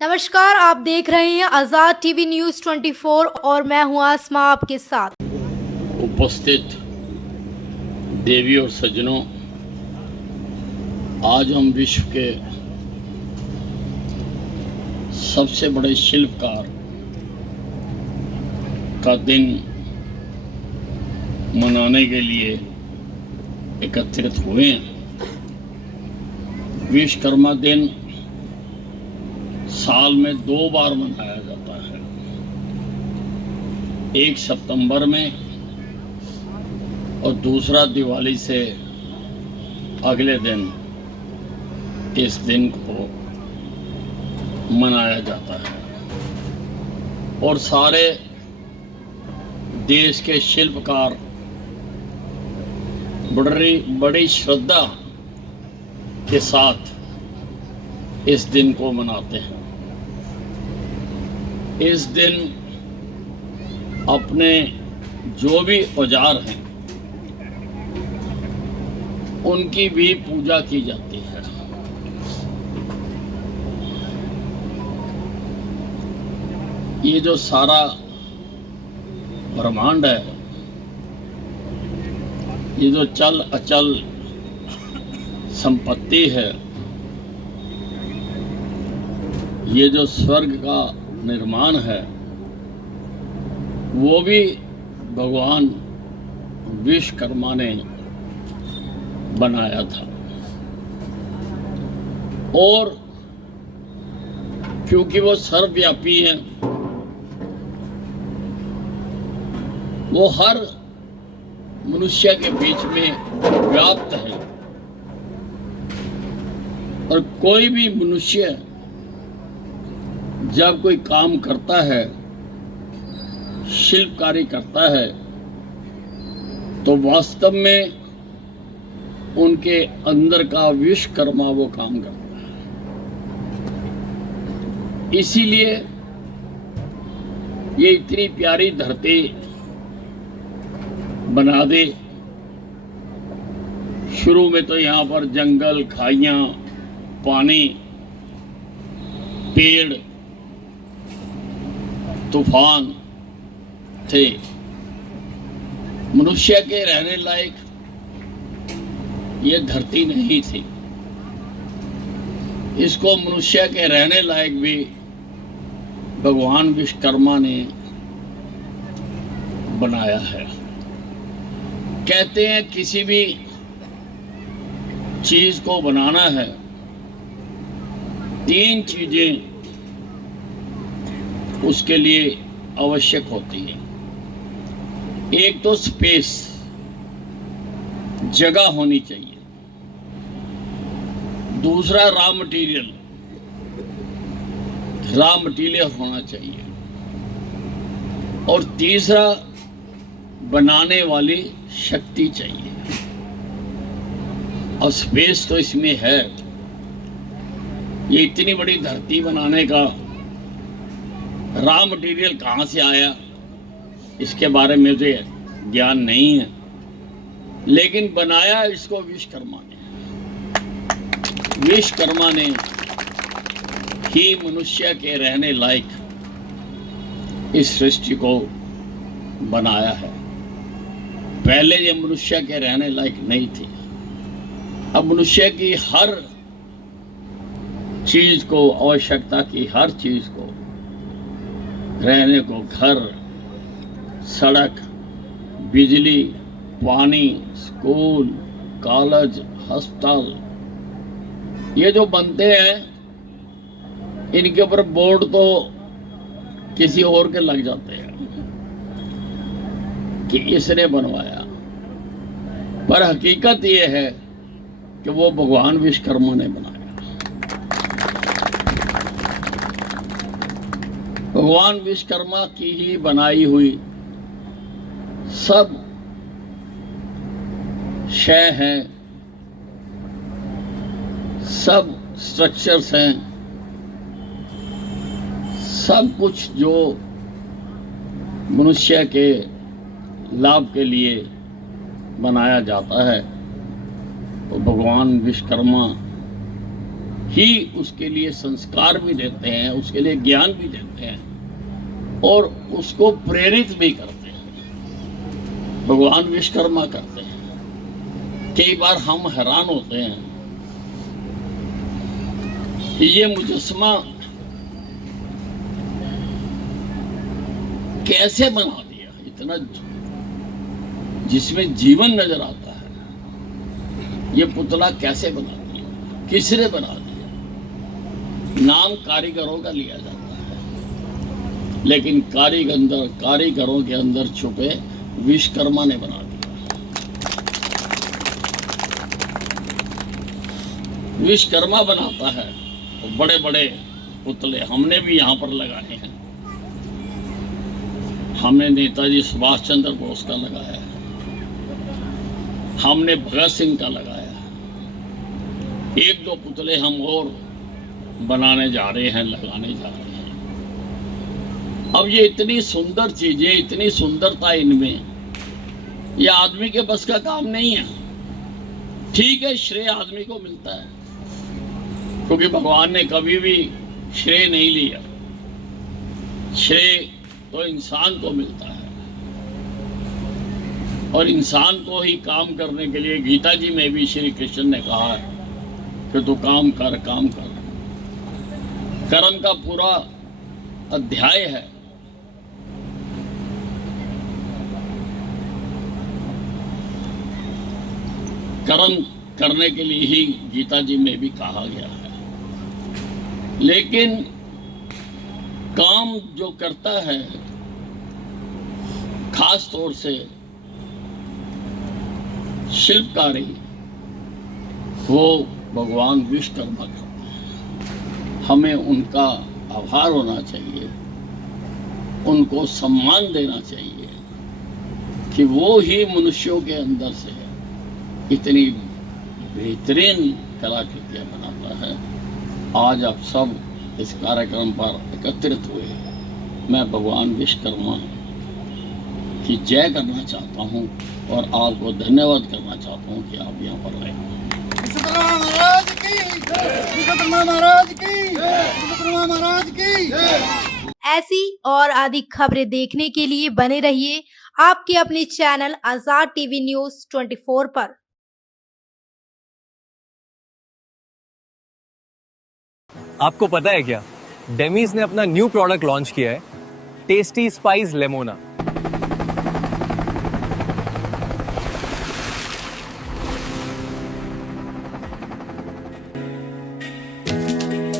नमस्कार, आप देख रहे हैं आज़ाद टीवी न्यूज़ 24 और मैं हूं आसमा आपके साथ। उपस्थित देवी और सज्जनों, आज हम विश्व के सबसे बड़े शिल्पकार का दिन मनाने के लिए एकत्रित हुए हैं। विश्वकर्मा दिन साल में 2 बार मनाया जाता है, 1 सितंबर में और दूसरा दिवाली से अगले दिन इस दिन को मनाया जाता है और सारे देश के शिल्पकार बड़ी श्रद्धा के साथ इस दिन को मनाते हैं। इस दिन अपने जो भी औजार हैं उनकी भी पूजा की जाती है। ये जो सारा ब्रह्मांड है, ये जो चल अचल संपत्ति है, ये जो स्वर्ग का निर्माण है, वो भी भगवान विश्वकर्मा ने बनाया था। और क्योंकि वो सर्वव्यापी हैं, वो हर मनुष्य के बीच में व्याप्त है और कोई भी मनुष्य जब कोई काम करता है, शिल्पकारी करता है, तो वास्तव में उनके अंदर का विश्वकर्मा वो काम करता है। इसीलिए ये इतनी प्यारी धरती बना दे। शुरू में तो यहाँ पर जंगल, खाइयाँ, पानी, पेड़, तूफान थे। मनुष्य के रहने लायक ये धरती नहीं थी। इसको मनुष्य के रहने लायक भी भगवान विश्वकर्मा ने बनाया है। कहते हैं किसी भी चीज को बनाना है, 3 चीजें उसके लिए आवश्यक होती है। एक तो स्पेस, जगह होनी चाहिए। दूसरा रॉ मटेरियल होना चाहिए। और तीसरा बनाने वाली शक्ति चाहिए। और स्पेस तो इसमें है। ये इतनी बड़ी धरती बनाने का रॉ मटेरियल कहाँ से आया, इसके बारे में मुझे ज्ञान नहीं है, लेकिन बनाया इसको विश्वकर्मा ने। विश्वकर्मा ने ही मनुष्य के रहने लायक इस सृष्टि को बनाया है। पहले ये मनुष्य के रहने लायक नहीं थी। अब मनुष्य की हर चीज को, आवश्यकता की हर चीज को, रहने को, घर, सड़क, बिजली, पानी, स्कूल, कॉलेज, अस्पताल, ये जो बनते हैं, इनके ऊपर बोर्ड तो किसी और के लग जाते हैं कि इसने बनवाया, पर हकीकत ये है कि वो भगवान विश्वकर्मा ने बनाया। भगवान विश्वकर्मा की ही बनाई हुई सब शय हैं, सब स्ट्रक्चर्स हैं, सब कुछ जो मनुष्य के लाभ के लिए बनाया जाता है, तो भगवान विश्वकर्मा ही उसके लिए संस्कार भी देते हैं, उसके लिए ज्ञान भी देते हैं और उसको प्रेरित भी करते हैं। भगवान विश्वकर्मा करते हैं। कई बार हम हैरान होते हैं कि ये मुजस्समा कैसे बना दिया, इतना जिसमें जीवन नजर आता है, ये पुतला कैसे बना दिया, किसने बना दिया। नाम कारीगरों का लिया जाता है, लेकिन कारीगरों के अंदर छुपे विश्वकर्मा ने बना दिया। विश्वकर्मा बनाता है तो बड़े बड़े पुतले हमने भी यहाँ पर लगाए हैं। हमने नेताजी सुभाष चंद्र बोस का लगाया है, हमने भगत सिंह का लगाया है, एक दो पुतले हम और बनाने जा रहे हैं, लगाने जा रहे हैं। अब ये इतनी सुंदर चीजें, इतनी सुंदरता इनमें, ये आदमी के बस का काम नहीं है। ठीक है, श्रेय आदमी को मिलता है, क्योंकि भगवान ने कभी भी श्रेय नहीं लिया। श्रेय तो इंसान को मिलता है, और इंसान को ही काम करने के लिए गीता जी में भी श्री कृष्ण ने कहा है कि तू काम कर, काम कर। कर्म का पूरा अध्याय है। कर्म करने के लिए ही गीता जी में भी कहा गया है। लेकिन काम जो करता है, खास तौर से शिल्पकारी, वो भगवान विश्वकर्मा का। हमें उनका आभार होना चाहिए, उनको सम्मान देना चाहिए कि वो ही मनुष्यों के अंदर से इतनी बेहतरीन कलाकृतियां बनाता है। आज आप सब इस कार्यक्रम पर एकत्रित हुए, मैं भगवान विश्वकर्मा की जय करना चाहता हूं और आपको धन्यवाद करना चाहता हूं कि आप यहाँ पर आए। महाराज की महाराज की महाराज की। ऐसी और अधिक खबरें देखने के लिए बने रहिए आपके अपने चैनल आजाद टीवी न्यूज 24 पर। आपको पता है क्या, डेमीज ने अपना न्यू प्रोडक्ट लॉन्च किया है, टेस्टी स्पाइस लेमोना।